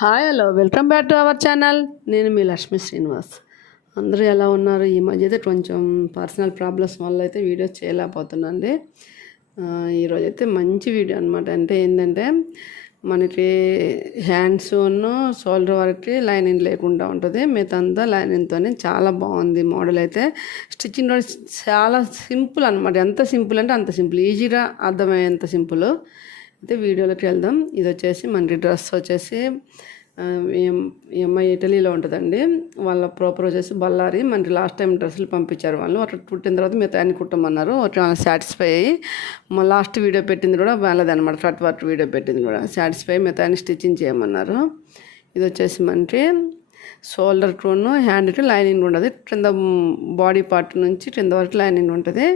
Hi hello. Welcome back to our channel. నేను మీ లక్ష్మీ శ్రీనివాస్. అందరూ ఎలా ఉన్నారు? ఈ మధ్య అయితే కొంచెం పర్సనల్ ప్రాబ్లమ్స్ వల్ల అయితే వీడియోస్ చేయలేకపోతున్నాండి. ఈరోజు అయితే మంచి వీడియో అనమాట అంటే ఏంటంటే మనకి హ్యాండ్స్ షోల్డర్ వరకు లైనింగ్ లేకుండా ఉంటుంది. మిగతా లైనింగ్తోనే చాలా బాగుంది మోడల్ అయితే. స్టిచ్చింగ్ కూడా చాలా సింపుల్ అనమాట ఎంత సింపుల్ అంటే అంత సింపుల్. ఈజీగా అర్థమయ్యేంత సింపుల్. అయితే వీడియోలోకి వెళ్దాం. ఇది వచ్చేసి మనకి డ్రెస్ వచ్చేసి ఎంఐ ఇటలీలో ఉంటుందండి. వాళ్ళ ప్రాపర్ వచ్చేసి బళ్ళారి. మనకి లాస్ట్ టైం డ్రెస్సులు పంపించారు వాళ్ళు. అట్లా పుట్టిన తర్వాత మిగతా అన్ని కుట్టమన్నారు. ఒకటి సాటిస్ఫై అయ్యి మా లాస్ట్ వీడియో పెట్టింది కూడా వాళ్ళది అనమాట కట్ వర్క్ వీడియో పెట్టింది కూడా. సాటిస్ఫై మిగతా అన్ని స్టిచ్చింగ్ చేయమన్నారు. ఇది వచ్చేసి మనకి షోల్డర్ టూను హ్యాండ్కి లైనింగ్ ఉండదు. కింద బాడీ పార్ట్ నుంచి కింద వరకు లైనింగ్ ఉంటుంది.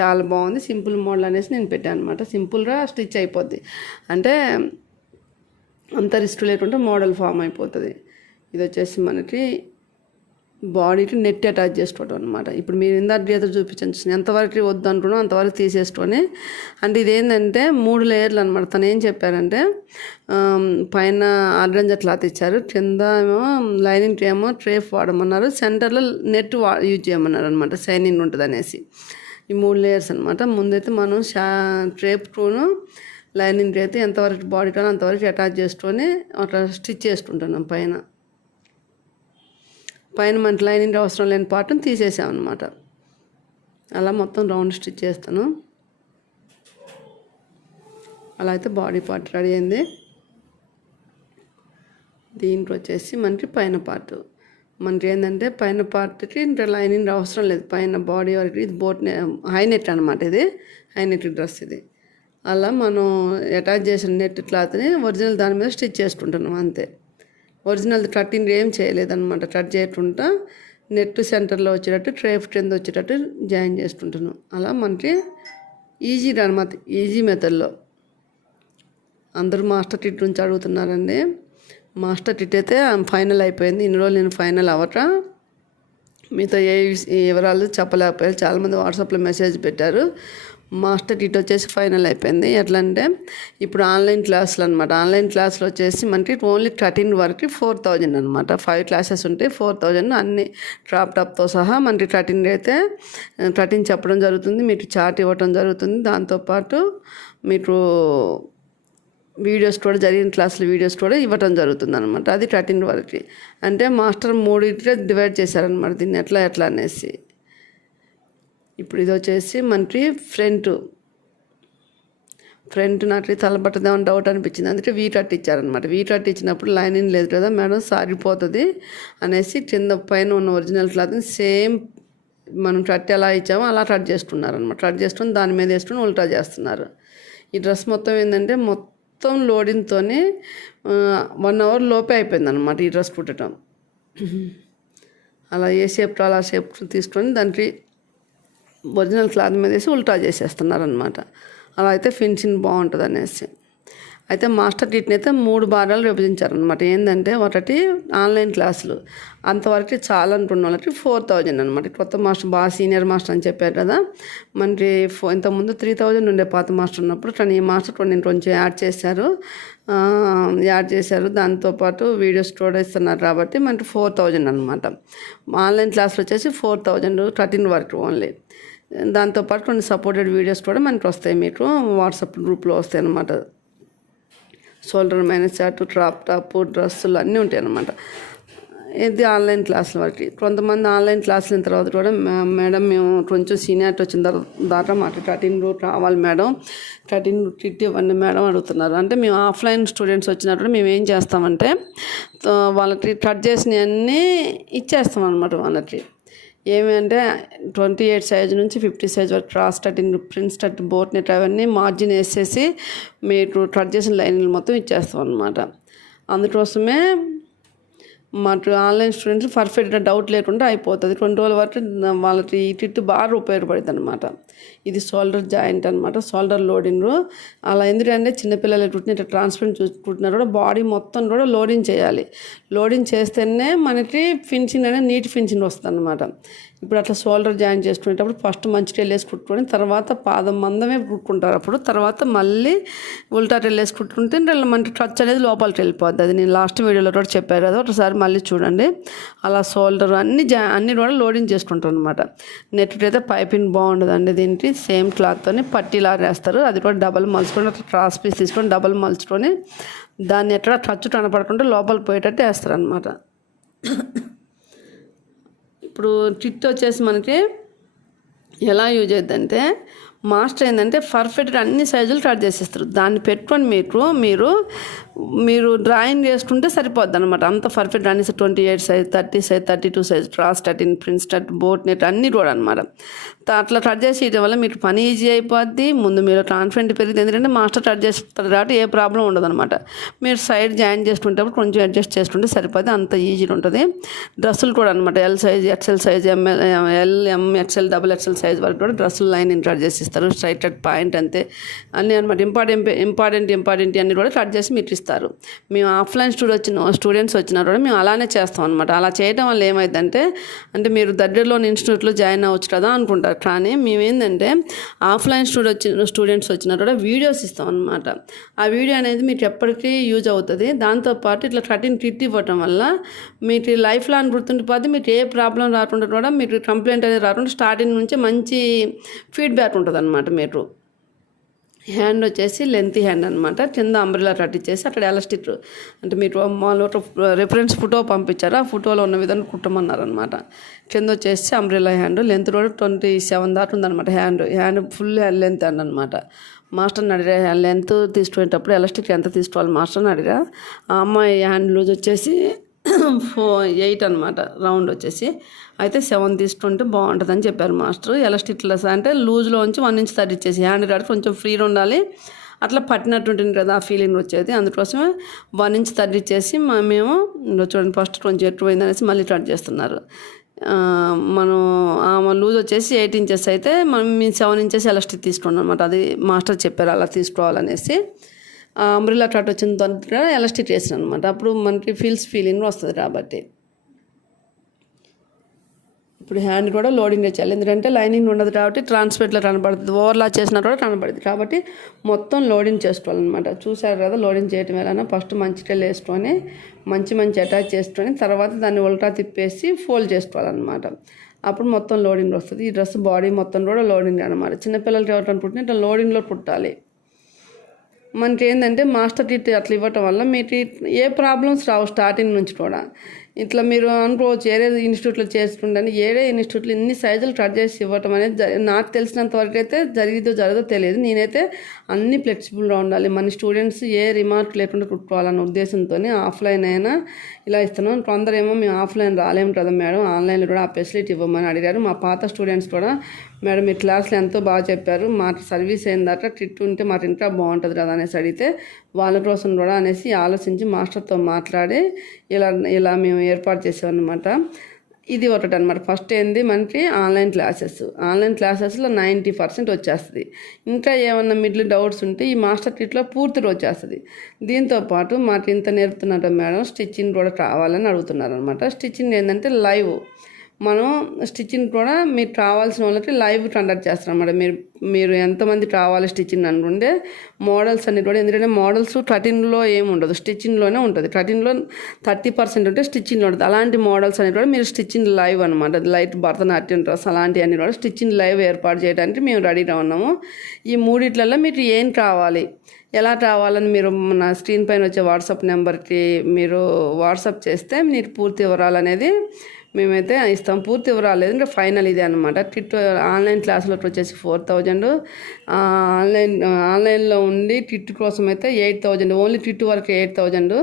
చాలా బాగుంది. సింపుల్ మోడల్ అనేసి నేను పెట్టాను అనమాట సింపుల్గా స్టిచ్ అయిపోద్ది. అంటే అంత రిస్క్ లేకుండా మోడల్ ఫామ్ అయిపోతుంది. ఇది వచ్చేసి మనకి బాడీకి నెట్ అటాచ్ చేసుకోవడం అనమాట ఇప్పుడు మీరు ఇందా గీత చూపించండి ఎంతవరకు వద్దు అనుకున్నా అంతవరకు తీసేసుకొని అంటే ఇదేంటంటే మూడు లేయర్లు అనమాట తను ఏం చెప్పారంటే పైన ఆర్గంజా క్లాత్ ఇచ్చారు. కింద ఏమో లైనింగ్ ఏమో ట్రేఫ్ వాడమన్నారు. సెంటర్లో నెట్ వా యూజ్ చేయమన్నారు అనమాట షైనింగ్ ఉంటుంది అనేసి ఈ మూడు లేయర్స్ అనమాట ముందైతే మనం షా ట్రేప్ టూను లైనింగ్ అయితే ఎంతవరకు బాడీ కానీ అంతవరకు అటాచ్ చేసుకొని అట్లా స్టిచ్ చేసుకుంటున్నాం పైన. పైన మనకి లైనింగ్ అవసరం లేని పార్ట్ని తీసేసామన్నమాట అలా మొత్తం రౌండ్ స్టిచ్ చేస్తాను. అలా అయితే బాడీ పార్ట్ రెడీ అయింది. దీంట్లో వచ్చేసి మనకి పైన పార్ట్ మనకి ఏంటంటే పైన పార్ట్కి ఇంకా లైనింగ్ అవసరం లేదు. పైన బాడీ వరకు ఇది బోట్ హై నెట్ అనమాట ఇది. హై నెట్ డ్రెస్ ఇది. అలా మనం అటాచ్ చేసిన నెట్ క్లాత్ని ఒరిజినల్ దాని మీద స్టిచ్ చేసుకుంటున్నాం అంతే. ఒరిజినల్ కటింగ్ ఏం చేయలేదన్నమాట. కట్ చేయకుండా నెట్ సెంటర్లో వచ్చేటట్టు ట్రేఫ్ కింద వచ్చేటట్టు జాయిన్ చేసుకుంటున్నాం. అలా మనకి ఈజీగా అనమాట ఈజీ మెథడ్లో అందరూ మాస్టర్ టిట్ నుంచి అడుగుతున్నారండి మాస్టర్ టిట్ అయితే ఫైనల్ అయిపోయింది. ఇన్ని రోజులు నేను ఫైనల్ అవ్వట మీతో ఏ వివరాలు చెప్పలేకపోయారు. చాలామంది వాట్సాప్లో మెసేజ్ పెట్టారు. మాస్టర్ టిట్ వచ్చేసి ఫైనల్ అయిపోయింది. ఎట్లా అంటే ఇప్పుడు ఆన్లైన్ క్లాసులు అనమాట ఆన్లైన్ క్లాసులు వచ్చేసి మనకి ఓన్లీ థర్టీన్ వరకు ఫోర్ థౌజండ్ అనమాట ఫైవ్ క్లాసెస్ ఉంటాయి ఫోర్ థౌజండ్ అన్ని ట్రాప్టాప్తో సహా మనకి థర్టీన్ అయితే థర్టీన్ చెప్పడం జరుగుతుంది. మీకు చార్ట్ ఇవ్వడం జరుగుతుంది. దాంతోపాటు మీకు వీడియోస్ కూడా జరిగిన క్లాసులు వీడియోస్ కూడా ఇవ్వటం జరుగుతుంది అనమాట అది థర్టీన్ వరకు. అంటే మాస్టర్ మూడింటిగా డివైడ్ చేశారనమాట దీన్ని ఎట్లా ఎట్లా అనేసి. ఇప్పుడు ఇది వచ్చేసి మనకి ఫ్రంట్. ఫ్రంట్ నాకు తలబట్టదేమని డౌట్ అనిపించింది. అందుకే వీ కట్ ఇచ్చారనమాట వీ కట్ ఇచ్చినప్పుడు లైనింగ్ లేదు కదా మేడం సారిపోతుంది అనేసి కింద పైన ఉన్న ఒరిజినల్ క్లాత్ని సేమ్ మనం కట్ ఎలా ఇచ్చామో అలా కట్ చేసుకున్నారనమాట కట్ చేసుకొని దాని మీద వేసుకొని ఉల్టా చేస్తున్నారు. ఈ డ్రెస్ మొత్తం ఏంటంటే మొత్తం మొత్తం లోడింగ్తోనే వన్ అవర్ లోపే అయిపోయింది అనమాట ఈ డ్రెస్ పుట్టడం అలా ఏ షేప్ అలా షేప్ తీసుకొని దానికి ఒరిజినల్ క్లాత్ మీద వేసి ఉల్టా చేసేస్తున్నారు అనమాట అలా అయితే ఫినిషింగ్ బాగుంటుంది అనేసి అయితే మాస్టర్ కిట్ని అయితే మూడు భాగాలు విభజించారనమాట ఏంటంటే ఒకటి ఆన్లైన్ క్లాసులు. అంతవరకు చాలా అనుకున్న వాళ్ళకి ఫోర్ థౌజండ్ అనమాట కొత్త మాస్టర్ బాగా సీనియర్ మాస్టర్ అని చెప్పారు కదా. మనకి ఫో ఇంతకుముందు త్రీ థౌజండ్ ఉండే పాత మాస్టర్ ఉన్నప్పుడు కానీ ఈ మాస్టర్ కొన్ని కొంచెం యాడ్ చేశారు. యాడ్ చేశారు. దాంతోపాటు వీడియోస్ కూడా ఇస్తున్నారు కాబట్టి మనకి ఫోర్ థౌజండ్ అనమాట ఆన్లైన్ క్లాసులు వచ్చేసి ఫోర్ థౌజండ్ థర్టీన్ వరకు ఓన్లీ. దాంతోపాటు కొన్ని సపోర్టెడ్ వీడియోస్ కూడా మనకి వస్తాయి. మీకు వాట్సాప్ గ్రూప్లో వస్తాయి అనమాట షోల్డర్ మైన షర్ట్ ట్రాప్ టాప్ డ్రెస్సులు అన్నీ ఉంటాయి అన్నమాట ఇది ఆన్లైన్ క్లాసుల వరకు కొంతమంది ఆన్లైన్ క్లాసులు తర్వాత కూడా మేడం మేము కొంచెం సీనియారిటీ వచ్చిన తర్వాత దాకా మాకు కటింగ్ రూట్ రావాలి మేడం. కటింగ్ రూట్ కిట్ ఇవ్వండి మేడం అడుగుతున్నారు. అంటే మేము ఆఫ్లైన్ స్టూడెంట్స్ వచ్చినప్పుడు మేము ఏం చేస్తామంటే వాళ్ళకి కట్ చేసినవన్నీ ఇచ్చేస్తాం అనమాట వాళ్ళకి. ఏమి అంటే ట్వంటీ ఎయిట్ సైజ్ నుంచి ఫిఫ్టీ సైజ్ వరకు cross cutting prints cut boat neck అవన్నీ మార్జిన్ వేసేసి మీరు కట్ చేసిన లైన్లు మొత్తం ఇచ్చేస్తాం అనమాట అందుకోసమే మాకు ఆన్లైన్ స్టూడెంట్స్ పర్ఫెక్ట్గా డౌట్ లేకుండా అయిపోతుంది. కొన్ని రోజుల వరకు వాళ్ళకి ఈ టిట్ బాగా ఉపయోగపడుతుంది అనమాట ఇది షోల్డర్ జాయింట్ అనమాట షోల్డర్ లోడింగ్ అలా ఎందుకంటే చిన్నపిల్లలు కుట్టిన ఇట్లా ట్రాన్స్పరెంట్ చూసుకుంటున్నారు కూడా బాడీ మొత్తం కూడా లోడింగ్ చేయాలి. లోడింగ్ చేస్తేనే మనకి ఫినిషింగ్ అనేది నీట్ ఫినిషింగ్ వస్తుంది అనమాట ఇప్పుడు అట్లా షోల్డర్ జాయిన్ చేసుకునేటప్పుడు ఫస్ట్ మంచి వేసి కుట్టుకొని తర్వాత పాదం మందమే కుట్టుకుంటారు అప్పుడు. తర్వాత మళ్ళీ ఉల్టా టెల్ వేసి కుట్టుకుంటే మనకి టచ్ అనేది లోపలికి వెళ్ళిపోద్ది. అది నేను లాస్ట్ వీడియోలో కూడా చెప్పారు కదా ఒకసారి మళ్ళీ చూడండి. అలా షోల్డర్ అన్ని జా అన్ని కూడా లోడింగ్ చేసుకుంటారు అనమాట నెట్ అయితే పైపింగ్ బాగుండదండి దీనికి సేమ్ క్లాత్తోని పట్టీలా వేస్తారు. అది కూడా డబల్ మలుచుకొని అట్లా క్రాస్ పీస్ తీసుకొని డబల్ మలుచుకొని దాన్ని ఎట్లా టచ్ కనపడకుండా లోపలికి పోయేటట్టు వేస్తారు అనమాట ఇప్పుడు టిట్ వచ్చేసి మనకి ఎలా యూజ్ అవుతుందంటే మాస్టర్ ఏంటంటే పర్ఫెక్ట్గా అన్ని సైజులు కట్ చేసేస్తారు. దాన్ని పెట్టుకొని మీకు మీరు మీరు డ్రాయింగ్ చేసుకుంటే సరిపోద్ది అనమాట అంత పర్ఫెక్ట్ అన్ని twenty eight size thirty size thirty two size cross thirteen prince టర్ట్ boat net అన్నీ కూడా అనమాట అట్లా కట్ చేసి ఇవ్వడం వల్ల మీకు పని ఈజీ అయిపోద్ది ముందు మీరు కాన్ఫిడెంట్ పెరిగింది ఎందుకంటే మాస్టర్ కట్ చేస్తారు కాబట్టి ఏ ప్రాబ్లం ఉండదు అనమాట మీరు సైడ్ జాయిన్ చేసుకుంటేప్పుడు కొంచెం అడ్జస్ట్ చేసుకుంటే సరిపోద్ది అంత ఈజీగా ఉంటుంది. డ్రెస్సులు కూడా అనమాట L size XL size ML L M XL double XL size వరకు కూడా డ్రెస్సులు లైన్ ఇంట్రాడ్ చేసి ఇస్తారు. స్ట్రైట్ కట్ పాయింట్ అంతే. అన్నీ అనమాట ఇంపార్టెంట్ ఇంపార్టెంట్ ఇంపార్టెంట్ అన్ని కూడా కట్ చేసి మీకు ఇస్తారు. మేము ఆఫ్లైన్ స్టూడెంట్ వచ్చిన స్టూడెంట్స్ వచ్చినా కూడా మేము అలానే చేస్తాం అనమాట అలా చేయడం వల్ల ఏమైందంటే అంటే మీరు దగ్గరలోని ఇన్స్టిట్యూట్లో జాయిన్ అవ్వచ్చు కదా అనుకుంటారు. కానీ మేమేంటంటే ఆఫ్లైన్ స్టూడెంట్ వచ్చిన స్టూడెంట్స్ వచ్చిన కూడా వీడియోస్ ఇస్తాం అనమాట ఆ వీడియో అనేది మీకు ఎప్పటికీ యూజ్ అవుతుంది. దాంతోపాటు ఇట్లా కటింగ్ టిట్ ఇవ్వటం వల్ల మీకు లైఫ్ లాంగ్ గుర్తుండిపోతే మీకు ఏ ప్రాబ్లం రాకుండా కూడా మీకు కంప్లైంట్ అనేది రాకుండా స్టార్టింగ్ నుంచి మంచి ఫీడ్బ్యాక్ ఉంటుంది అనమాట మీరు. హ్యాండ్ వచ్చేసి లెంత్ హ్యాండ్ అనమాట కింద అంబ్రిలా కట్టించేసి అక్కడ ఎలాస్టిక్ అంటే మీరు మాలో రిఫరెన్స్ ఫోటో పంపించారు? ఆ ఫోటోలో ఉన్న విధంగా కుట్టమన్నారనమాట కింద వచ్చేసి అంబ్రిలా హ్యాండ్ లెంత్ కూడా ట్వంటీ సెవెన్ దాకా ఉందన్నమాట hand. Hand full length hand అనమాట మాస్టర్ని అడిగా లెంత్ తీసుకునేటప్పుడు ఎలాస్టిక్ ఎంత తీసుకోవాలి? మాస్టర్ని అడిగా ఆ అమ్మాయి హ్యాండ్ లూజ్ వచ్చేసి ఫో ఎయిట్ అనమాట రౌండ్ వచ్చేసి. అయితే సెవెన్ తీసుకుంటే బాగుంటుందని చెప్పారు మాస్టర్. ఎలాస్టిక్లెస్ అంటే లూజ్లో ఉంచి వన్ ఇంచ్ థర్టీ ఇచ్చేసి హ్యాండ్ రాడ్ కొంచెం ఫ్రీగా ఉండాలి. అట్లా పట్టినట్టు ఉంటుంది కదా ఆ ఫీలింగ్ వచ్చేది. అందుకోసమే వన్ ఇంచ్ థర్టీ ఇచ్చేసి మేము చూడండి ఫస్ట్ కొంచెం ఎట్టు అనేసి మళ్ళీ కట్ చేస్తున్నారు. మనం లూజ్ వచ్చేసి ఎయిట్ ఇంచెస్ అయితే మనం సెవెన్ ఇంచెస్ ఎలాస్టిక్ తీసుకున్నాం అనమాట అది మాస్టర్ చెప్పారు అలా తీసుకోవాలనేసి. అంబ్రిల్లా కట్ వచ్చిన తర్వాత ఎలాస్టిక్ చేసిన అనమాట అప్పుడు మనకి ఫీల్స్ ఫీలింగ్ వస్తుంది కాబట్టి. ఇప్పుడు హ్యాండ్ కూడా లోడింగ్ చేయాలి. ఎందుకంటే లైనింగ్ ఉండదు కాబట్టి ట్రాన్స్పేట్లో కనబడుతుంది. ఓవర్లా చేసినా కూడా కనబడుతుంది. కాబట్టి మొత్తం లోడింగ్ చేసుకోవాలన్నమాట. చూసారు కదా లోడింగ్ చేయటం ఎలా ఫస్ట్ మంచిగా వేసుకొని మంచి మంచి అటాచ్ చేసుకొని తర్వాత దాన్ని ఉల్టా తిప్పేసి ఫోల్డ్ చేసుకోవాలన్నమాట. అప్పుడు మొత్తం లోడింగ్ వస్తుంది. ఈ డ్రెస్ బాడీ మొత్తం కూడా లోడింగ్ అనమాట చిన్నపిల్లలకి ఎవరు అనుకుంటే ఇట్లా లోడింగ్లో పుట్టాలి. మనకి ఏంటంటే మాస్టర్ ట్రీట్ అట్లా ఇవ్వటం వల్ల మీకు ఏ ప్రాబ్లమ్స్ రావు స్టార్టింగ్ నుంచి కూడా. ఇట్లా మీరు అనుకోవచ్చు ఏరే ఇన్స్టిట్యూట్లో చేసుకుంటే ఏరే ఇన్స్టిట్యూట్లో ఇన్ని సైజులు కట్ చేసి ఇవ్వటం అనేది నాకు తెలిసినంత వరకు అయితే జరిగిదో జరగదో తెలియదు. నేనైతే అన్ని ఫ్లెక్సిబుల్గా ఉండాలి. మన స్టూడెంట్స్ ఏ రిమార్క్ లేకుండా కుట్టుకోవాలన్న ఉద్దేశంతో ఆఫ్లైన్ అయినా ఇలా ఇస్తున్నాం. కొందరేమో మేము ఆఫ్లైన్ రాలేము కదా మేడం ఆన్లైన్లో కూడా ఆ ఫెసిలిటీ ఇవ్వమని అడిగారు. మా పాత స్టూడెంట్స్ కూడా మేడం మీ క్లాస్లో ఎంతో బాగా చెప్పారు. మా సర్వీస్ అయిన దాకా ట్రిట్ ఉంటే మాకు ఇంకా బాగుంటుంది కదా అనేసి అడిగితే వాళ్ళ కోసం కూడా అనేసి ఆలోచించి మాస్టర్తో మాట్లాడి ఇలా ఇలా మేము ఏర్పాటు చేసామన్నమాట ఇది ఒకటి అనమాట ఫస్ట్ ఏంది? మనకి ఆన్లైన్ క్లాసెస్. ఆన్లైన్ క్లాసెస్లో నైంటీ పర్సెంట్ వచ్చేస్తుంది. ఇంకా ఏమన్నా మిడిల్ డౌట్స్ ఉంటే ఈ మాస్టర్ కిట్లో పూర్తిగా వచ్చేస్తుంది దీంతోపాటు మాకు ఇంత నేర్పుతున్నారు మేడం? స్టిచ్చింగ్ కూడా కావాలని అడుగుతున్నారు అనమాట స్టిచ్చింగ్ ఏంటంటే లైవ్. మనం స్టిచ్చింగ్ కూడా మీకు కావాల్సిన వాళ్ళకి లైవ్ కండక్ట్ చేస్తాం అన్నమాట మీరు మీరు ఎంతమంది కావాలి స్టిచ్చింగ్ అనుకుంటే మోడల్స్ అన్ని కూడా ఎందుకంటే మోడల్స్ థర్టీన్లో ఏమి ఉండదు స్టిచ్చింగ్లోనే ఉంటుంది. థర్టీన్లో థర్టీ పర్సెంట్ ఉంటే స్టిచ్చింగ్లో ఉంటుంది. అలాంటి మోడల్స్ అనేవి కూడా మీరు స్టిచ్చింగ్ లైవ్ అనమాట లైట్ భరతనాట్యం డ్రెస్ అలాంటివన్నీ కూడా స్టిచ్చింగ్ లైవ్ ఏర్పాటు చేయడానికి మేము రెడీగా ఉన్నాము. ఈ మూడిట్లలో మీకు ఏం కావాలి ఎలా కావాలని మీరు నా స్క్రీన్ పైన వచ్చే వాట్సాప్ నెంబర్కి మీరు వాట్సాప్ చేస్తే మీరు పూర్తి వివరాలు అనేది మేమైతే ఇస్తాం. పూర్తి వివరాలు ఇంకా ఫైనల్ ఇదే అనమాట టిట్ ఆన్లైన్ క్లాసులో వచ్చేసి ఫోర్ థౌజండ్. ఆన్లైన్ ఆన్లైన్లో ఉండి టిట్ కోసం అయితే ఎయిట్ థౌజండ్. ఓన్లీ టిట్ వరకు ఎయిట్ థౌజండ్.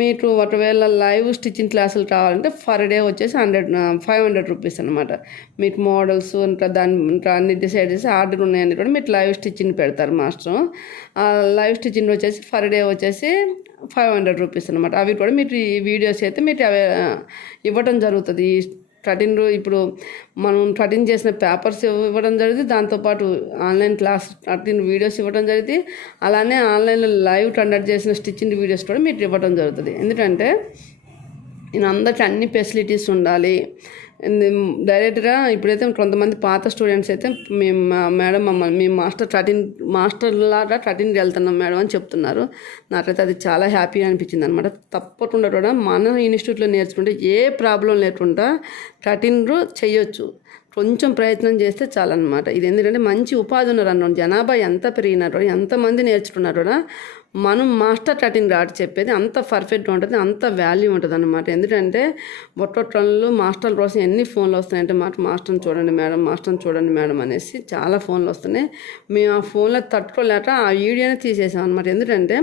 మీకు ఒకవేళ లైవ్ స్టిచ్చింగ్ క్లాసులు కావాలంటే ఫర్ డే వచ్చేసి హండ్రెడ్ ఫైవ్ హండ్రెడ్ రూపీస్ అనమాట మీకు మోడల్స్ ఇంకా దాని ఇంకా అన్ని డిసైడ్ చేసి ఆర్డర్ ఉన్నాయని కూడా మీకు లైవ్ స్టిచ్చింగ్ పెడతారు మాస్టర్. లైవ్ స్టిచ్చింగ్ వచ్చేసి ఫర్ డే వచ్చేసి ఫైవ్ హండ్రెడ్ రూపీస్ అనమాట అవి కూడా మీరు ఈ వీడియోస్ అయితే మీకు అవే ఇవ్వటం జరుగుతుంది. థర్టీన్ ఇప్పుడు మనం థర్టీన్ చేసిన పేపర్స్ ఇవ్వడం జరిగింది దాంతోపాటు ఆన్లైన్ క్లాస్ థర్టీన్ వీడియోస్ ఇవ్వడం జరిగింది అలానే ఆన్లైన్లో లైవ్ కండక్ట్ చేసిన స్టిచ్చింగ్ వీడియోస్ కూడా మీకు ఇవ్వడం జరుగుతుంది. ఎందుకంటే అందరికీ అన్ని ఫెసిలిటీస్ ఉండాలి. డైరెక్ట్గా ఇప్పుడైతే కొంతమంది పాత స్టూడెంట్స్ అయితే మేము మా- మేడం మమ్మల్ని మేము మాస్టర్ థర్టీన్ మాస్టర్ లాగా థర్టీన్కి వెళ్తున్నాం మేడం అని చెప్తున్నారు. నాకైతే అది చాలా హ్యాపీ అనిపించింది అనమాట తప్పకుండా కూడా మన ఇన్స్టిట్యూట్లో నేర్చుకుంటే ఏ ప్రాబ్లం లేకుండా థర్టీన్ చేయొచ్చు. కొంచెం ప్రయత్నం చేస్తే చాలన్నమాట. ఇది ఎందుకంటే మంచి ఉపాధి ఉన్నారు అన్నమాట. జనాభా ఎంత పెరిగినారో ఎంతమంది నేర్చుకున్నారో కూడా మనం మాస్టర్ కటింగ్ రాట్ చెప్పేది అంత పర్ఫెక్ట్గా ఉంటుంది అంత వాల్యూ ఉంటుంది అనమాట ఎందుకంటే బొట్టొట్టలు మాస్టర్ల కోసం ఎన్ని ఫోన్లు వస్తున్నాయంటే మాట మాస్టర్ని చూడండి మేడం మాస్టర్ని చూడండి మేడం అనేసి చాలా ఫోన్లు వస్తున్నాయి. మేము ఆ ఫోన్లో తట్టుకోలేక ఆ వీడియోనే తీసేసాం అనమాట ఎందుకంటే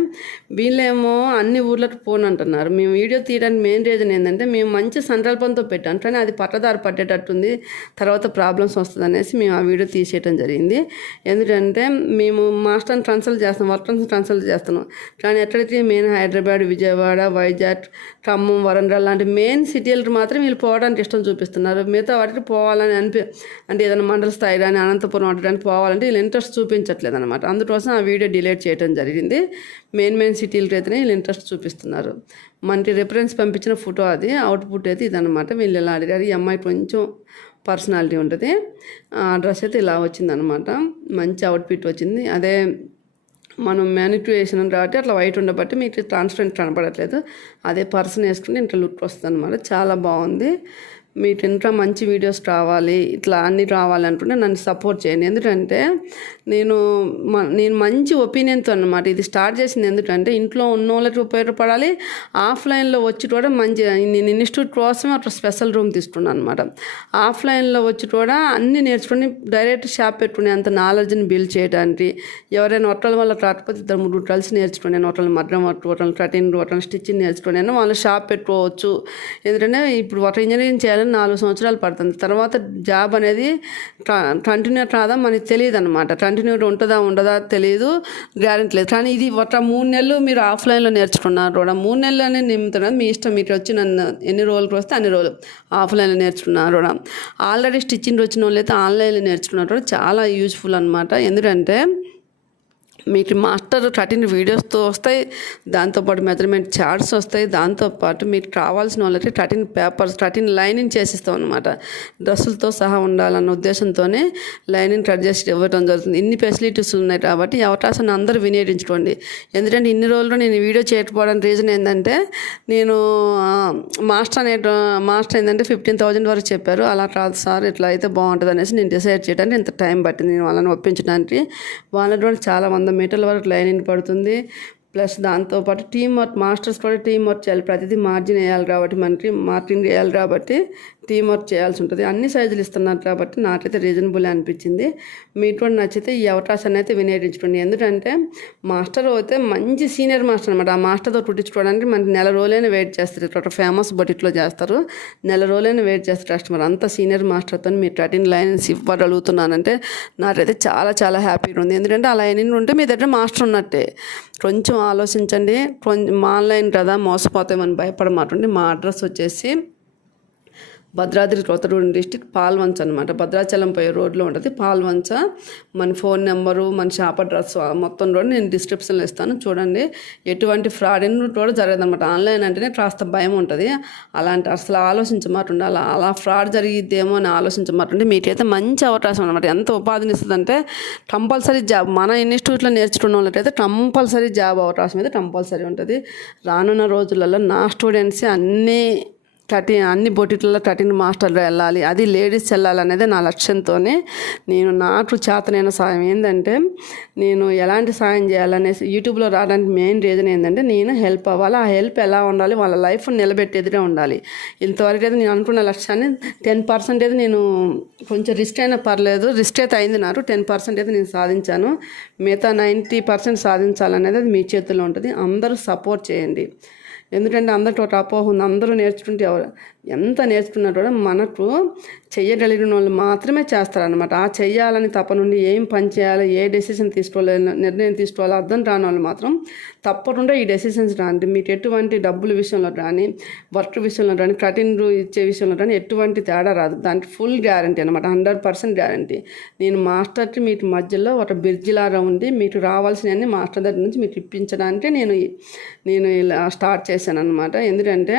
వీళ్ళేమో అన్ని ఊర్లకు ఫోన్ అంటున్నారు. మేము వీడియో తీయడానికి మెయిన్ రీజన్ ఏంటంటే మేము మంచి సంకల్పంతో పెట్టాం. కానీ అది పట్టదారి పట్టేటట్టుంది తర్వాత ప్రాబ్లమ్స్ వస్తుంది అనేసి మేము ఆ వీడియో తీసేయడం జరిగింది. ఎందుకంటే మేము మాస్టర్ని కన్సల్ట్ చేస్తాం వర్క్ కన్సల్ట్ చేస్తాం కానీ ఎట్లయితే మెయిన్ హైదరాబాద్ విజయవాడ వైజాగ్ ఖమ్మం వరంగల్ లాంటి మెయిన్ సిటీలకు మాత్రం వీళ్ళు పోవడానికి ఇష్టం చూపిస్తున్నారు. మిగతా వాటికి పోవాలని అనిపి అంటే ఏదైనా మండల స్థాయి కానీ అనంతపురం అటడానికి పోవాలంటే వీళ్ళు ఇంట్రెస్ట్ చూపించట్లేదు అనమాట అందుకోసం ఆ వీడియో డిలీట్ చేయడం జరిగింది. మెయిన్ మెయిన్ సిటీలకి అయితేనే వీళ్ళు ఇంట్రెస్ట్ చూపిస్తున్నారు. మనకి రిఫరెన్స్ పంపించిన ఫోటో అది అవుట్పుట్ అయితే ఇదనమాట వీళ్ళు ఇలా అడిగారు ఈ అమ్మాయి కొంచెం పర్సనాలిటీ ఉంటుంది. ఆ డ్రెస్ అయితే ఇలా వచ్చిందనమాట మంచి అవుట్ఫిట్ వచ్చింది. అదే మనం మ్యానిపులేషన్ కాబట్టి అట్లా వైట్ ఉండబట్టి మీకు ట్రాన్స్పరెంట్ కనపడట్లేదు. అదే పర్సన్ వేసుకుని ఇంట్లో లుక్ వస్తుంది అనమాట చాలా బాగుంది. మీకు ఇంకా మంచి వీడియోస్ రావాలి ఇట్లా అన్ని రావాలి అనుకుంటే నన్ను సపోర్ట్ చేయండి. ఎందుకంటే నేను మ- నేను మంచి ఒపీనియన్తో అన్నమాట ఇది స్టార్ట్ చేసింది. ఎందుకంటే ఇంట్లో ఉన్న వాళ్ళకి ఉపయోగపడాలి ఆఫ్లైన్లో వచ్చి కూడా మంచి నేను ఇన్స్టిట్యూట్ కోసమే అక్కడ స్పెషల్ రూమ్ తీసుకున్నాను అనమాట ఆఫ్లైన్లో వచ్చి కూడా అన్నీ నేర్చుకుని డైరెక్ట్ షాప్ పెట్టుకునే అంత నాలెడ్జ్ని బిల్డ్ చేయడానికి ఎవరైనా ఒకళ్ళ వల్ల కాకపోతే ఇద్దరు మూడు కలిసి నేర్చుకునే నేను ఒట్టలు మద్రం ఒట్టు కటింగ్ ఒకళ్ళు స్టిచ్చింగ్ నేర్చుకున్నాను వాళ్ళు షాప్ పెట్టుకోవచ్చు. ఎందుకంటే ఇప్పుడు ఒక ఇంజనీరింగ్ చేయాలి చేయాలని నాలుగు సంవత్సరాలు పడుతుంది. తర్వాత జాబ్ అనేది కంటిన్యూ కాదా మనకి తెలియదు అనమాట కంటిన్యూ ఉంటుందా ఉండదా తెలియదు గ్యారెంటీ లేదు. కానీ ఇది ఒక మూడు నెలలు మీరు ఆఫ్లైన్లో నేర్చుకున్నారు కూడా. మూడు నెలలు అనేది నింపుతున్నారు. మీ ఇష్టం మీకు వచ్చి నన్ను ఎన్ని రోజులకు వస్తే అన్ని రోజులు ఆఫ్లైన్లో నేర్చుకున్నారు కూడా. ఆల్రెడీ స్టిచ్చింగ్ వచ్చిన వాళ్ళు అయితే ఆన్లైన్లో నేర్చుకున్నారు కూడా. చాలా యూజ్ఫుల్ అనమాట ఎందుకంటే మీకు మాస్టర్ కఠిన వీడియోస్తో వస్తాయి దాంతోపాటు మెజర్మెంట్ చార్ట్స్ వస్తాయి దాంతోపాటు మీకు కావాల్సిన వాళ్ళకి థర్టీన్ పేపర్స్ థర్టీన్ లైనింగ్ చేసిస్తాం అనమాట డ్రెస్సులతో సహా ఉండాలన్న ఉద్దేశంతోనే లైనింగ్ కట్ చేసి ఇవ్వడం జరుగుతుంది. ఇన్ని ఫెసిలిటీస్ ఉన్నాయి కాబట్టి ఈ అవకాశాన్ని అందరూ వినియోగించుకోండి. ఎందుకంటే ఇన్ని రోజులు నేను వీడియో చేయకపోవడానికి రీజన్ ఏంటంటే నేను మాస్టర్ అనే మాస్టర్ ఏంటంటే ఫిఫ్టీన్ థౌజండ్ వరకు చెప్పారు. అలా కాదు సార్ ఇట్లా అయితే బాగుంటుంది అనేసి నేను డిసైడ్ చేయడానికి ఇంత టైం పట్టింది. నేను వాళ్ళని ఒప్పించడానికి. వాళ్ళ కూడా చాలా మంది మీటర్ల వరకు లైనింగ్ పడుతుంది. ప్లస్ దాంతోపాటు టీం వర్క్ మాస్టర్స్ కూడా టీం వర్క్ చేయాలి. ప్రతిదీ మార్జిన్ వేయాలి కాబట్టి మనకి మార్కింగ్ వేయాలి కాబట్టి టీం వర్క్ చేయాల్సి ఉంటుంది. అన్ని సైజులు ఇస్తున్నారు కాబట్టి నాకైతే రీజనబుల్ అనిపించింది. మీకు కూడా నచ్చితే ఈ అవకాశాన్ని అయితే వినియోగించుకోండి. ఎందుకంటే మాస్టర్ అయితే మంచి సీనియర్ మాస్టర్ అనమాట ఆ మాస్టర్తో కుట్టించుకోవడానికి మనకి నెల రోజులైనా వెయిట్ చేస్తారు. ఇక్కడ ఫేమస్ బొటిట్లో చేస్తారు. నెల రోజులైనా వెయిట్ చేస్తారు కస్టమర్. అంత సీనియర్ మాస్టర్తో మీరు థర్టీన్ లైన్స్ ఇవ్వగలుగుతున్నానంటే నాకైతే చాలా చాలా హ్యాపీగా ఉంది. ఎందుకంటే ఆ లైనింగ్ ఉంటే మీ దగ్గర మాస్టర్ ఉన్నట్టే. కొంచెం ఆలోచించండి. కొంచెం మా ఆన్లైన్ కదా మోసపోతామని భయపడమాటండి మా అడ్రస్ వచ్చేసి భద్రాద్రి కొత్తగూడెం డిస్టిక్ పాల్వంచ అనమాట భద్రాచలం పోయే రోడ్లో ఉంటుంది. పాల్వంచ మన ఫోన్ నెంబరు మన షాప్ అడ్రస్ మొత్తం కూడా నేను డిస్క్రిప్షన్లో ఇస్తాను. చూడండి ఎటువంటి ఫ్రాడ్ కూడా జరగదనమాట ఆన్లైన్ అంటేనే కాస్త భయం ఉంటుంది. అలాంటి అసలు ఆలోచించమాటండి అలా అలా ఫ్రాడ్ జరిగిద్దేమో అని ఆలోచించమాటండి. మీకైతే మంచి అవకాశం అనమాట ఎంత ఉపాధిని ఇస్తుందంటే కంపల్సరీ జాబ్. మన ఇన్స్టిట్యూట్లో నేర్చుకున్న వాళ్ళకైతే కంపల్సరీ జాబ్ అవకాశం అయితే కంపల్సరీ ఉంటుంది. రానున్న రోజులలో నా స్టూడెంట్స్ అన్నీ థర్టీన్ అన్ని బొటిట్లలో థర్టీన్ మాస్టర్లు వెళ్ళాలి. అది లేడీస్ వెళ్ళాలనేది నా లక్ష్యంతోనే నేను నాకు చేతనైన సాయం ఏంటంటే నేను ఎలాంటి సాయం చేయాలనేసి యూట్యూబ్లో రావడానికి మెయిన్ రీజన్ ఏంటంటే నేను హెల్ప్ అవ్వాలి. ఆ హెల్ప్ ఎలా ఉండాలి? వాళ్ళ లైఫ్ నిలబెట్టేదిగా ఉండాలి. ఇంతవరకు అయితే నేను అనుకున్న లక్ష్యాన్ని టెన్ పర్సెంట్ అయితే నేను కొంచెం రిస్క్ అయినా పర్లేదు. రిస్క్ అయితే అయింది నాకు. టెన్ పర్సెంట్ అయితే నేను సాధించాను. మిగతా నైంటీ పర్సెంట్ సాధించాలనేది అది మీ చేతుల్లో ఉంటుంది. అందరూ సపోర్ట్ చేయండి. ఎందుకంటే అందరితో ఒక అపోహ ఉంది. అందరూ నేర్చుకుంటే ఎవరు ఎంత నేర్చుకున్నా కూడా మనకు చెయ్యగలిగిన వాళ్ళు మాత్రమే చేస్తారనమాట ఆ చెయ్యాలని తప్పనుండి ఏం పని చేయాలి ఏ డెసిషన్ తీసుకోవాలి నిర్ణయం తీసుకోవాలి అర్థం రాని వాళ్ళు మాత్రం తప్పకుండా ఈ డెసిషన్స్ రాండి. మీకు ఎటువంటి డబ్బుల విషయంలో కానీ వర్క్ విషయంలో కానీ కటింగ్ ఇచ్చే విషయంలో కానీ ఎటువంటి తేడా రాదు. దానికి ఫుల్ గ్యారంటీ అనమాట హండ్రెడ్ పర్సెంట్ గ్యారంటీ నేను మాస్టర్కి మీకు మధ్యలో ఒక బ్రిడ్జ్ లాగా ఉండి మీకు రావాల్సినవన్నీ మాస్టర్ దగ్గర నుంచి మీకు ఇప్పించడానికే నేను నేను ఇలా స్టార్ట్ చేశాను అనమాట ఎందుకంటే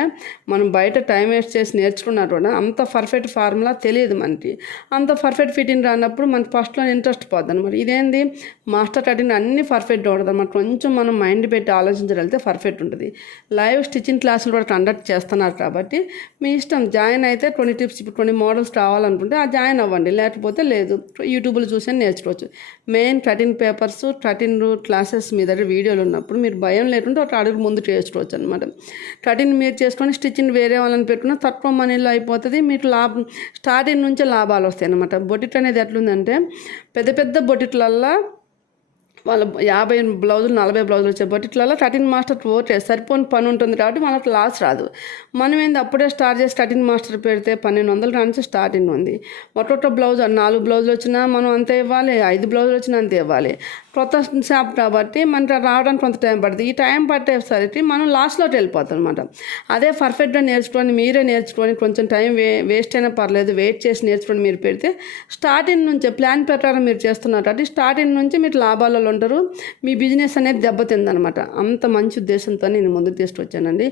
మనం బయట టైం వేస్ట్ చేసి నేర్చుకున్నారు కూడా. అంత పర్ఫెక్ట్ ఫార్ములా తెలియదు మనకి. అంత పర్ఫెక్ట్ ఫిట్టింగ్ రానప్పుడు మనకి ఫస్ట్లో ఇంట్రెస్ట్ పోద్ది అనమాట ఇదేంది? మాస్టర్ కటింగ్ అన్ని పర్ఫెక్ట్ ఉండదు అనమాట కొంచెం మనం మైండ్ పెట్టి ఆలోచించగలిగితే పర్ఫెక్ట్ ఉంటుంది. లైవ్ స్టిచ్చింగ్ క్లాసులు కూడా కండక్ట్ చేస్తున్నారు కాబట్టి మీ ఇష్టం. జాయిన్ అయితే కొన్ని టిప్స్ ఇప్పుడు కొన్ని మోడల్స్ కావాలనుకుంటే ఆ జాయిన్ అవ్వండి. లేకపోతే లేదు. యూట్యూబ్లో చూసి నేర్చుకోవచ్చు. Main cutting papers cutting classes మీ దగ్గర వీడియోలు ఉన్నప్పుడు మీరు భయం లేకుండా ఒక అడుగు ముందు చేసుకోవచ్చు అనమాట కటింగ్ మీరు చేసుకొని స్టిచ్చింగ్ వేరే వాళ్ళని పెట్టుకున్న తక్కువ మనీలో అయిపోతుంది మీకు లాభం స్టార్టింగ్ నుంచే లాభాలు వస్తాయి అనమాట బొటిట్ అనేది ఎట్లుందంటే పెద్ద పెద్ద బొటిట్లల్లో వాళ్ళ యాభై బ్లౌజులు నలభై బ్లౌజులు వచ్చే ఇట్లా టటిన్ మాస్టర్ పోతే సరిపోని పని ఉంటుంది కాబట్టి మనకు లాస్ రాదు. మనం ఏంది అప్పుడే స్టార్ట్ చేసి టటిన్ మాస్టర్ పెడితే పన్నెండు వందల నుంచి స్టార్టింగ్ ఉంది. ఒక్కొక్క బ్లౌజ్ నాలుగు బ్లౌజులు వచ్చినా మనం అంతే ఇవ్వాలి ఐదు బ్లౌజులు వచ్చినా అంతే ఇవ్వాలి. క్రొత్త షాప్ కాబట్టి మనకి రావడానికి కొంత టైం పడుతుంది. ఈ టైం పట్టేసరికి మనం లాస్ట్లోకి వెళ్ళిపోతాం అనమాట అదే పర్ఫెక్ట్గా నేర్చుకొని మీరే నేర్చుకొని కొంచెం టైం వే వేస్ట్ అయినా పర్లేదు వెయిట్ చేసి నేర్చుకొని మీరు పెడితే స్టార్టింగ్ నుంచే ప్లాన్ ప్రకారం మీరు చేస్తున్నారు అంటే స్టార్టింగ్ నుంచి మీరు లాభాలలో ఉంటారు మీ బిజినెస్ అనేది దెబ్బతిందనమాట అంత మంచి ఉద్దేశంతో నేను ముందుకు తీసుకొచ్చానండి.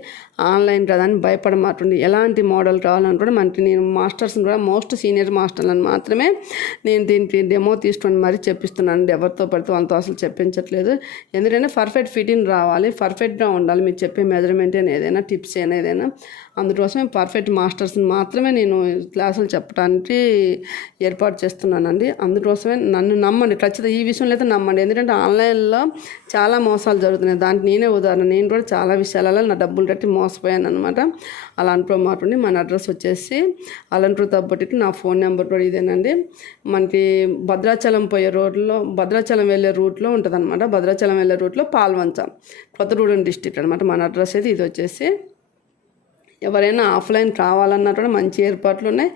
ఆన్లైన్ కదా అని భయపడమాటండి ఎలాంటి మోడల్ కావాలని కూడా మనకి నేను మాస్టర్స్ని కూడా మోస్ట్ సీనియర్ మాస్టర్లను మాత్రమే నేను దీనికి డెమో తీసుకొని మరీ చెప్పిస్తున్నాను ఎవరితో పడితే వాళ్ళతో అసలు చెప్పించట్లేదు. ఎందుకంటే పర్ఫెక్ట్ ఫిట్టింగ్ రావాలి పర్ఫెక్ట్గా ఉండాలి. మీరు చెప్పే మెజర్మెంట్ అయినా ఏదైనా టిప్స్ అయినా ఏదైనా. అందుకోసమే పర్ఫెక్ట్ మాస్టర్స్ని మాత్రమే నేను క్లాసులు చెప్పడానికి ఏర్పాటు చేస్తున్నానండి. అందుకోసమే నన్ను నమ్మండి. ఖచ్చితంగా ఈ విషయంలో అయితే నమ్మండి. ఎందుకంటే ఆన్లైన్లో చాలా మోసాలు జరుగుతున్నాయి. దానికి నేనే ఉదాహరణ. నేను కూడా చాలా విషయాలలో నా డబ్బులు కట్టి మోసపోయాను అనమాట అలా అనుకోమాట మన అడ్రస్ వచ్చేసి అలంటూ తప్పటికి నా ఫోన్ నెంబర్ కూడా ఇదేనండి. మనకి భద్రాచలం పోయే రోడ్లో భద్రాచలం వెళ్ళే రూట్లో ఉంటుందన్నమాట. భద్రాచలం వెళ్ళే రూట్లో పాల్వంచ కొత్తగూడెం డిస్టిక్ అనమాట మన అడ్రస్ అయితే ఇది వచ్చేసి ఎవరైనా ఆఫ్లైన్ కావాలన్నా కూడా మంచి ఏర్పాట్లు ఉన్నాయి.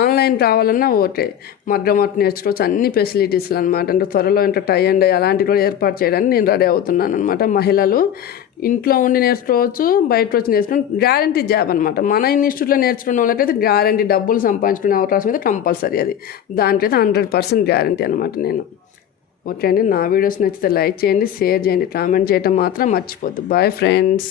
ఆన్లైన్ కావాలన్నా ఓకే. మగ్గమట్టు నేర్చుకోవచ్చు అన్ని ఫెసిలిటీస్లు అనమాట అంటే త్వరలో ఇంకా టై అండ్ అలాంటివి కూడా ఏర్పాటు చేయడానికి నేను రెడీ అవుతున్నాను అనమాట మహిళలు ఇంట్లో ఉండి నేర్చుకోవచ్చు బయట వచ్చి నేర్చుకుని గ్యారంటీ జాబ్ అనమాట మన ఇన్స్టిట్యూట్లో నేర్చుకున్న వాళ్ళకైతే గ్యారంటీ డబ్బులు సంపాదించుకునే అవకాశం అయితే కంపల్సరీ అది. దానికైతే హండ్రెడ్ పర్సెంట్ గ్యారంటీ అనమాట నేను. ఓకే అండి. నా వీడియోస్ నచ్చితే లైక్ చేయండి షేర్ చేయండి కామెంట్ చేయటం మాత్రం మర్చిపోద్దు. Bye friends.